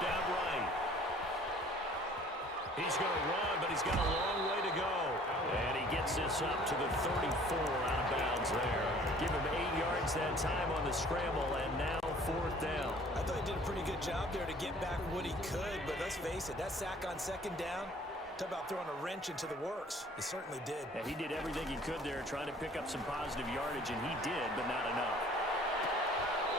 snap right. He's going to run, but he's got a long way to go. And he gets this up to the 34 out of bounds there. Give him 8 yards that time on the scramble, and now 4th down. I thought he did a pretty good job there to get back what he could, but let's face it, that sack on 2nd down, talk about throwing a wrench into the works. He certainly did. Yeah, he did everything he could there, trying to pick up some positive yardage, and he did, but not enough.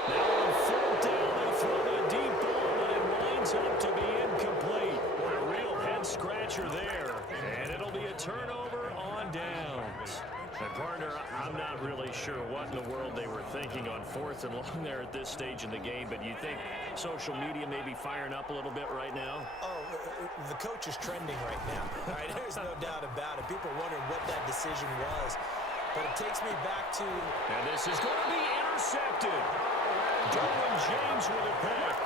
Now on 4th down, they throw the deep ball, but it winds up to be incomplete. What a real head-scratcher there, and it'll be a turnover on downs. And partner, I'm not really sure what in the world they were thinking on 4th and long there at this stage in the game, but you think social media may be firing up a little bit right now? Oh, the coach is trending right now. All right, there's no doubt about it. People are wondering what that decision was. But it takes me back to... And this is going to be intercepted. Derwin James with a pick.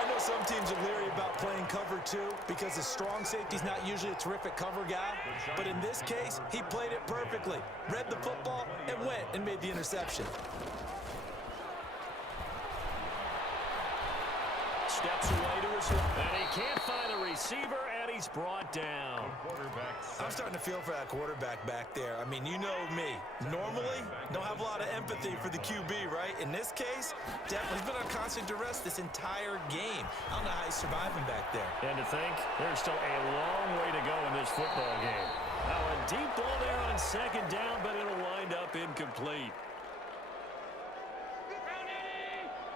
I know some teams are leery about playing cover 2 because the strong safety's not usually a terrific cover guy. But in this case, he played it perfectly. Read the football and went and made the interception. Steps away to his left. And he can't find the receiver, and he's brought down. I'm starting to feel for that quarterback back there. I mean, you know me. Normally, don't have a lot of empathy for the QB, right? In this case, definitely he's been on constant duress this entire game. I don't know how he's surviving back there. And to think, there's still a long way to go in this football game. Now a deep ball there on 2nd down, but it'll wind up incomplete.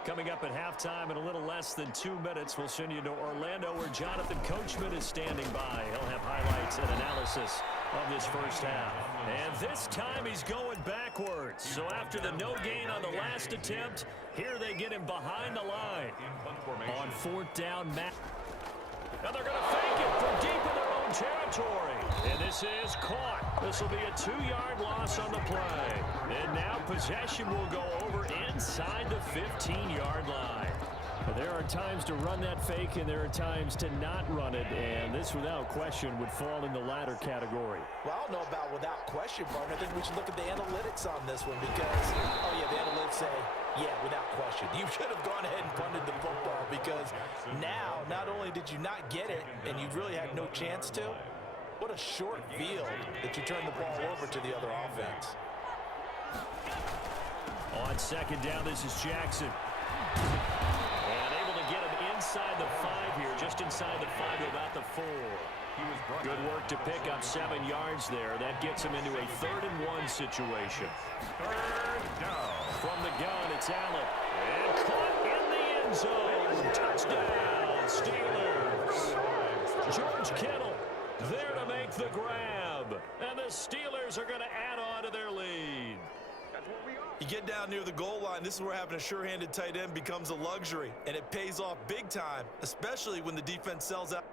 Coming up at halftime in a little less than 2 minutes, we'll send you to Orlando where Jonathan Coachman is standing by. He'll have highlights and analysis of this first half. And this time he's going backwards. So after the no gain on the last attempt, here they get him behind the line. On 4th down, Matt. Now they're going to fake it from deep in their own territory. And this is caught. This will be a 2-yard loss on the play. And now possession will go over inside the 15-yard line. But there are times to run that fake, and there are times to not run it. And this, without question, would fall in the latter category. Well, I don't know about without question, partner. I think we should look at the analytics on this one because, oh, yeah, the analytics say, yeah, without question. You should have gone ahead and punted the football because now, not only did you not get it, and you really had no chance to, what a short field that you turned the ball over to the other offense. On 2nd down, this is Jackson. And able to get him inside the 5 here, just inside the 5 to about the 4. Good work to pick up 7 yards there. That gets him into a 3rd and 1 situation. 3rd down. From the gun, it's Allen. And caught in the end zone. Touchdown, Steelers. George Kittle there to make the grab. And the Steelers are going to add on to their lead. You get down near the goal line, this is where having a sure-handed tight end becomes a luxury, and it pays off big time, especially when the defense sells out.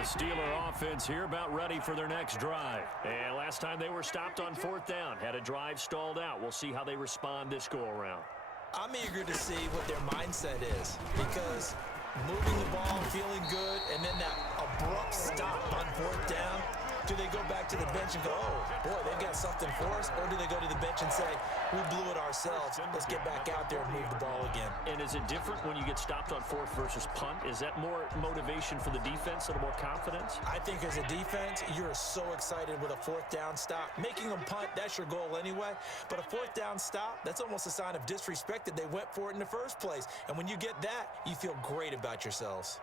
The Steeler offense here about ready for their next drive. And last time they were stopped on 4th down, had a drive stalled out. We'll see how they respond this go-around. I'm eager to see what their mindset is, because moving the ball, feeling good, and then that abrupt stop on 4th down, do they go back to the bench and go, oh, boy, they've got something for us? Or do they go to the bench and say, we blew it ourselves. Let's get back out there and move the ball again. And is it different when you get stopped on 4th versus punt? Is that more motivation for the defense, a little more confidence? I think as a defense, you're so excited with a 4th down stop. Making them punt, that's your goal anyway. But a 4th down stop, that's almost a sign of disrespect that they went for it in the first place. And when you get that, you feel great about yourselves.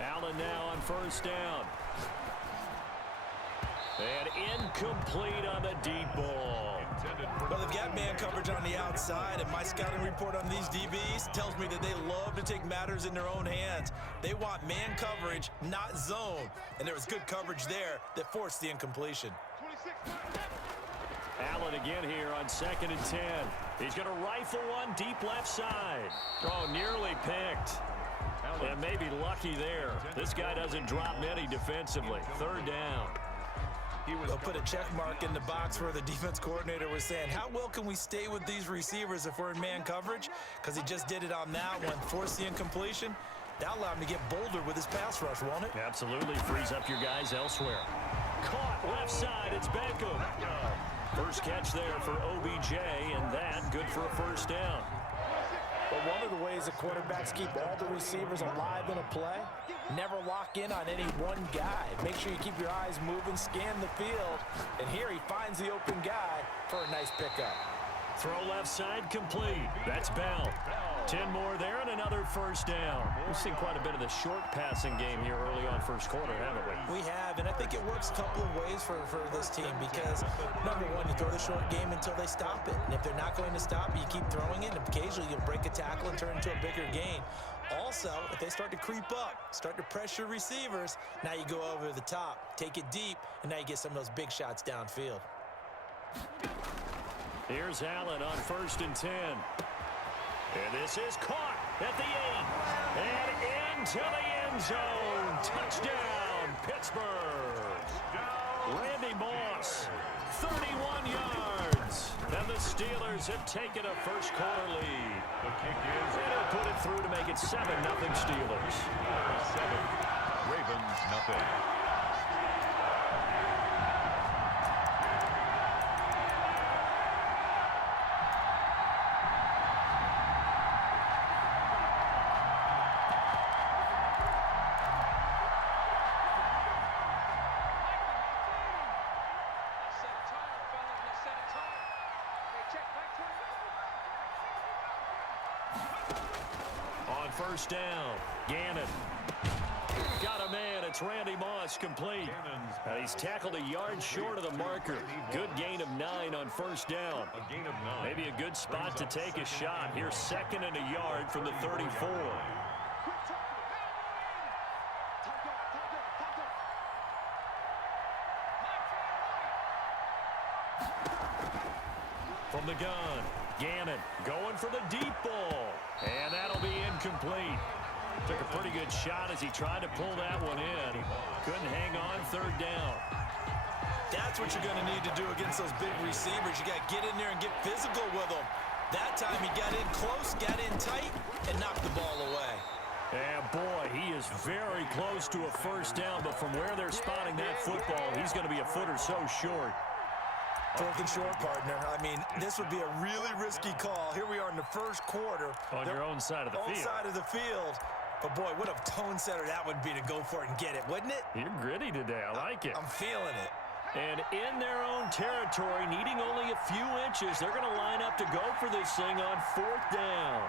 Allen now on 1st down. And incomplete on the deep ball. Well, they've got man coverage on the outside, and my scouting report on these DBs tells me that they love to take matters in their own hands. They want man coverage, not zone. And there was good coverage there that forced the incompletion. Allen again here on 2nd and 10. He's going to rifle one deep left side. Oh, nearly picked. And maybe lucky there. This guy doesn't drop many defensively. 3rd down. They'll put a check mark in the box where the defense coordinator was saying, how well can we stay with these receivers if we're in man coverage? Because he just did it on that one, forced the incompletion. That allowed him to get bolder with his pass rush, won't it? Absolutely frees up your guys elsewhere. Caught left side, it's Beckham. First catch there for OBJ, and that good for a 1st down. But one of the ways the quarterbacks keep all the receivers alive in a play, never lock in on any one guy. Make sure you keep your eyes moving, scan the field, and here he finds the open guy for a nice pickup. Throw left side complete. That's Bell. 10 more there and another 1st down. We've seen quite a bit of the short passing game here early on 1st quarter, haven't we? We have, and I think it works a couple of ways for this team because, number one, you throw the short game until they stop it. And if they're not going to stop it, you keep throwing it, and occasionally you'll break a tackle and turn it into a bigger gain. Also, if they start to creep up, start to pressure receivers, now you go over the top, take it deep, and now you get some of those big shots downfield. Here's Allen on 1st and 10. And this is caught at the 8. And into the end zone. Touchdown, Pittsburgh. Randy Moss, 31 yards. And the Steelers have taken a 1st quarter lead. The kick is in. They'll put it through to make it 7-0 Steelers. 7. Ravens, nothing. On 1st down, Gannon. Got a man, it's Randy Moss, complete. And he's tackled a yard short of the marker. Good gain of 9 on 1st down. Maybe a good spot to take a shot. Here's 2nd and a yard from the 34. From the gun, Gannon going for the deep ball. And that'll be incomplete. Took a pretty good shot as he tried to pull that one in. Couldn't hang on 3rd down. That's what you're going to need to do against those big receivers. You got to get in there and get physical with them. That time he got in close, got in tight, and knocked the ball away. And boy, he is very close to a 1st down, but from where they're spotting that football, he's going to be a foot or so short. 4th and short, partner. I mean, this would be a really risky call. Here we are in the 1st quarter. On your own side of the field. Side of the field. But, boy, what a tone setter that would be to go for it and get it, wouldn't it? You're gritty today. I like it. I'm feeling it. And in their own territory, needing only a few inches, they're going to line up to go for this thing on 4th down.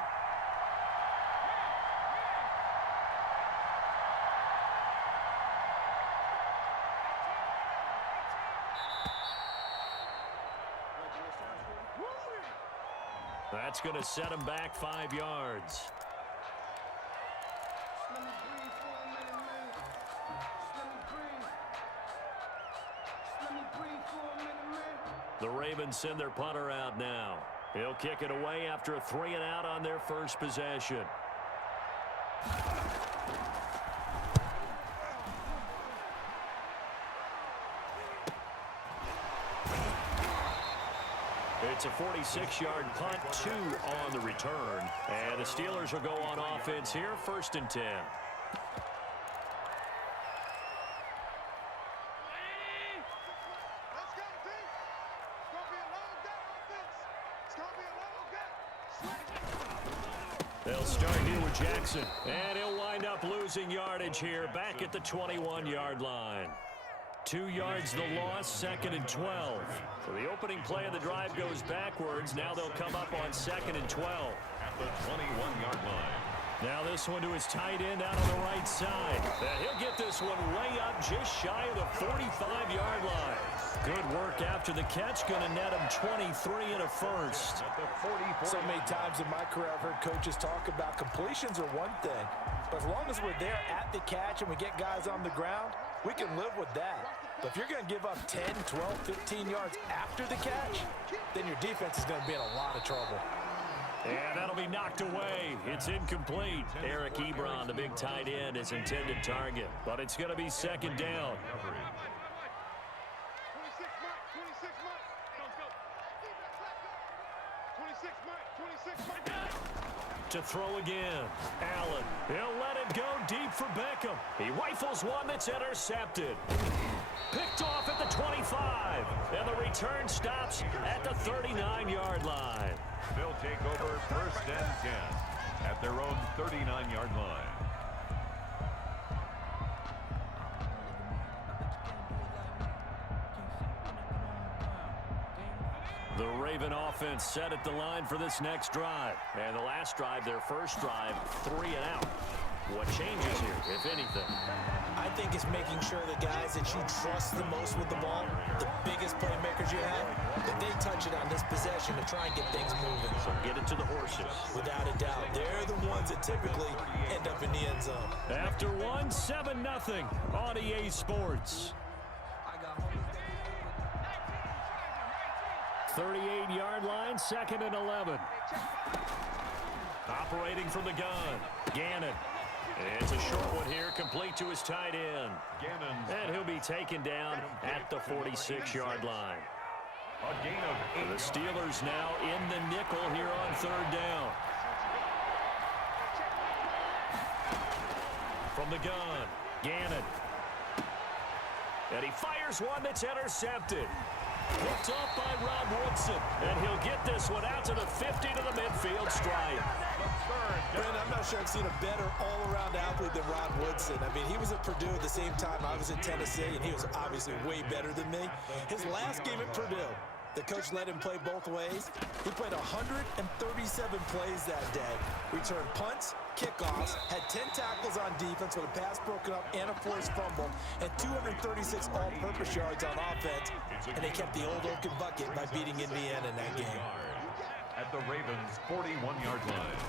That's going to set him back 5 yards. The Ravens send their punter out now. He'll kick it away after a 3-and-out on their first possession. It's a 46-yard punt, 2 on the return. And the Steelers will go on offense here, 1st and 10. They'll start here with Jackson, and he'll wind up losing yardage here back at the 21-yard line. 2 yards the loss, 2nd and 12. So the opening play of the drive goes backwards. Now they'll come up on 2nd and 12. At the 21-yard line. Now this one to his tight end out on the right side. And he'll get this one way up just shy of the 45-yard line. Good work after the catch. Going to net him 23 and a first. At the 44. So many times in my career I've heard coaches talk about completions are one thing. But as long as we're there at the catch and we get guys on the ground, we can live with that. But if you're going to give up 10, 12, 15 yards after the catch, then your defense is going to be in a lot of trouble. And that'll be knocked away. It's incomplete. Eric Ebron, the big tight end, is intended target. But it's going to be 2nd down. To throw again. Allen. He'll let it go deep for Beckham. He rifles one that's intercepted. Picked off at the 25. And the return stops at the 39-yard line. They'll take over 1st and 10 at their own 39-yard line. The Raven offense set at the line for this next drive. And the last drive, their first drive, 3 and out. What changes here, if anything? I think it's making sure the guys that you trust the most with the ball, the biggest playmakers you have, that they touch it on this possession to try and get things moving. So get it to the horses. Without a doubt. They're the ones that typically end up in the end zone. After 1, 7-0 on EA Sports. 38-yard line, 2nd and 11. Operating from the gun, Gannon. It's a short one here, complete to his tight end. And he'll be taken down at the 46-yard line. A gain of 8. The Steelers now in the nickel here on 3rd down. From the gun, Gannon. And he fires one that's intercepted. Picked off by Rod Woodson. And he'll get this one out to the 50 to the midfield stripe. Brandon, I'm not sure I've seen a better all-around athlete than Rod Woodson. I mean, he was at Purdue at the same time I was at Tennessee, and he was obviously way better than me. His last game at Purdue, the coach let him play both ways. He played 137 plays that day. Returned punts, kickoffs, had 10 tackles on defense with a pass broken up and a forced fumble, and 236 all-purpose yards on offense. And they kept the old Oaken bucket by beating Indiana in that game. At the Ravens' 41-yard line.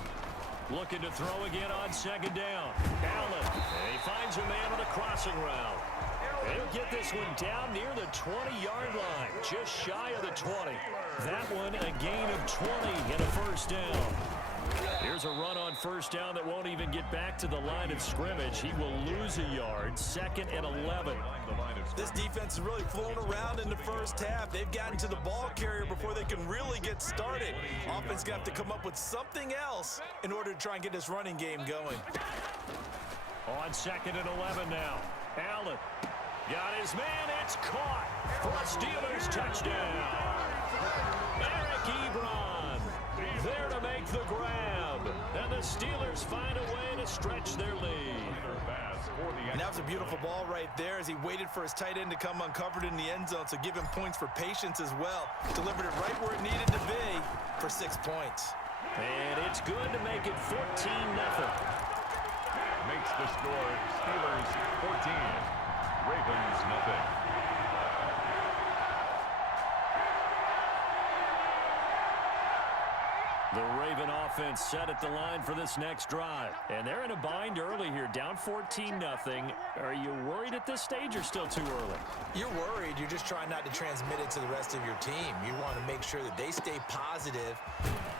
Looking to throw again on 2nd down. Allen, and he finds a man on the crossing route. He'll get this one down near the 20-yard line, just shy of the 20. That one a gain of 20 and a 1st down. Here's a run on 1st down that won't even get back to the line of scrimmage. He will lose a yard, 2nd and 11. This defense is really flown around in the first half. They've gotten to the ball carrier before they can really get started. Offense got to come up with something else in order to try and get this running game going. On 2nd and 11 now. Allen got his man. It's caught for a Steelers touchdown. Eric Ebron there to make the grab. And the Steelers find a way to stretch their lead. And that was a beautiful ball right there as he waited for his tight end to come uncovered in the end zone, so give him points for patience as well. Delivered it right where it needed to be for 6 points. And it's good to make it 14-0. Makes the score Steelers 14, Ravens nothing. The Raven offense set at the line for this next drive. And they're in a bind early here, down 14-0. Are you worried at this stage or still too early? You're worried. You're just trying not to transmit it to the rest of your team. You want to make sure that they stay positive.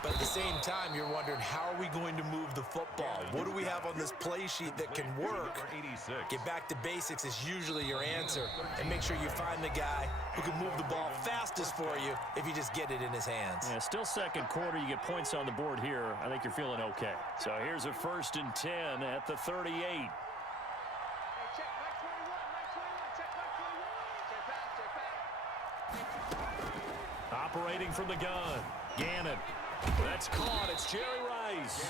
But at the same time, you're wondering, how are we going to move the football? What do we have on this play sheet that can work? Get back to basics is usually your answer. And make sure you find the guy who can move the ball fastest for you if you just get it in his hands. Yeah, still second quarter. You get points on the board here. I think you're feeling okay. So here's a 1st and 10 at the 38. Operating from the gun. Gannon. That's caught. It's Jerry Rice.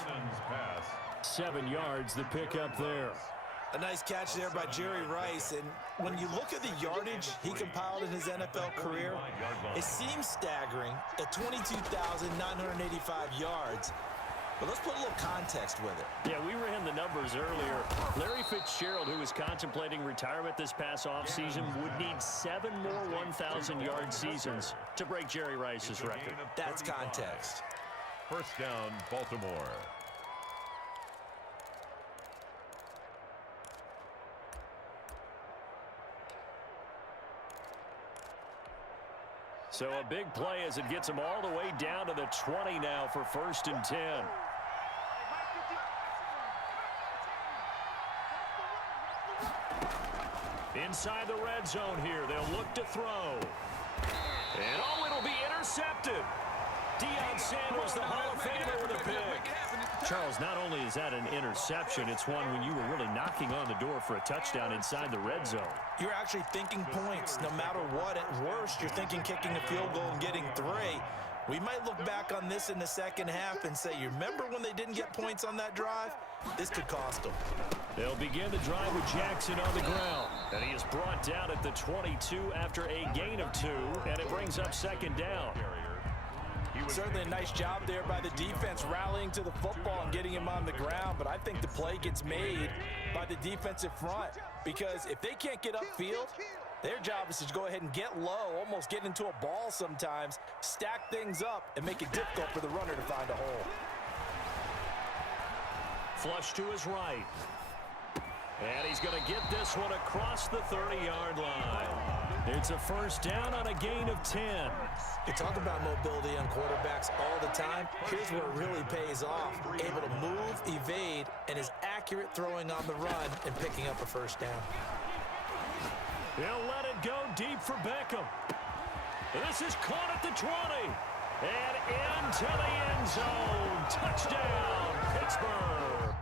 7 yards, the pickup there. A nice catch there by Jerry Rice. And when you look at the yardage he compiled in his NFL career, it seems staggering at 22,985 yards. But let's put a little context with it. Yeah, we ran the numbers earlier. Larry Fitzgerald, who was contemplating retirement this past offseason, would need 7 more 1,000-yard seasons to break Jerry Rice's record. That's context. 1st down, Baltimore. So a big play as it gets them all the way down to the 20 now for 1st and 10. Inside the red zone here. They'll look to throw. And oh, it'll be intercepted. Deion Sanders, the Hall of Famer, with a pick. Charles, not only is that an interception, it's one when you were really knocking on the door for a touchdown inside the red zone. You're actually thinking points no matter what. At worst, you're thinking kicking a field goal and getting 3. We might look back on this in the second half and say, you remember when they didn't get points on that drive? This could cost them. They'll begin the drive with Jackson on the ground. And he is brought down at the 22 after a gain of 2, and it brings up 2nd down. Certainly a nice job there by the defense rallying to the football and getting him on the ground, but I think the play gets made by the defensive front because if they can't get upfield, their job is to go ahead and get low, almost get into a ball sometimes, stack things up, and make it difficult for the runner to find a hole. Flush to his right. And he's going to get this one across the 30-yard line. It's a 1st down on a gain of 10. You talk about mobility on quarterbacks all the time. Here's where it really pays off. Able to move, evade, and is accurate throwing on the run and picking up a 1st down. He'll let it go deep for Beckham. This is caught at the 20. And into the end zone. Touchdown, Pittsburgh.